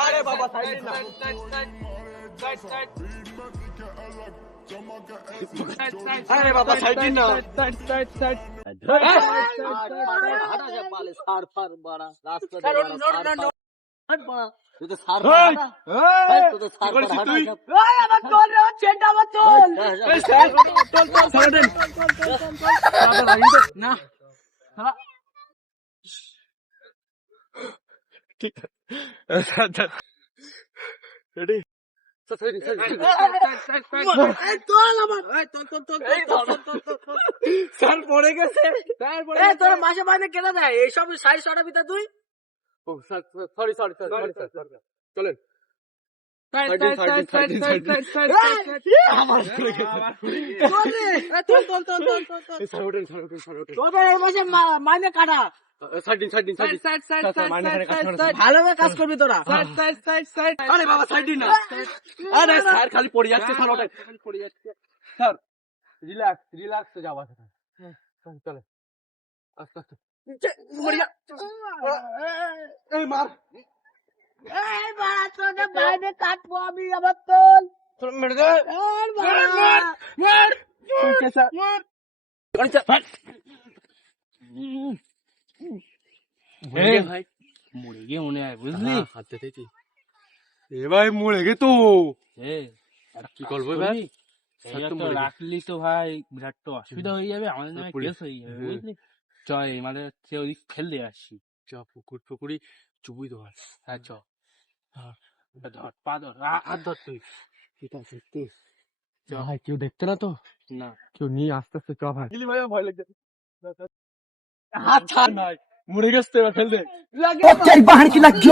আরে বাবা সাইড না আরে বাবা সাইড না হাঁটা যা পালে সার ফার বাড়া রাস্তা তুই তো সার তুই তো সার তুই আমার চল রে চেনটা আমার চল না ঠিক রেডি স্যার পড়ে গেছে তোর মাসে মাইনে কেটে দেয় এইসব সাইজ ছটা ভিতর তুই সরি চলেন মাইনে কাটা ভালোভাবে কাজ করবি তোরা আরে বাবা সাইড না আরে স্যার খালি পড়ে যাচ্ছে স্যার ওটা খালি পড়ে যাচ্ছে স্যার রিল্যাক্স যাওয়া চলে আস্তে আস্তে এই মার এই বাড়া তোকে মাইনে কাটবো আমি আবার তোল মেরে দে মার ভাই মরে গিয়ে মনে হয় বুঝলি হাতে দিয়েছি এ ভাই মরে গে তো কি করবো ভাই রাখলি তো ভাই বিরাট তো অসুবিধা হয়ে যাবে আমাদের নামে কেস হয়ে যাবে বুঝলি চল মানে ওই ফেল দিয়ে আসছি চ পুকুরি চুবুই ধর হ্যাঁ চ ধর পা ধর হাত ধর তুই ঠিক আছে ভাই কেউ দেখতে না তো না কেউ নিয়ে আস্তে আস্তে চ ভাই ভাই ভয় লাগছে হাত ছাড় নাই মরে গেছে এবার ফেল দে বাহার কি লাগছে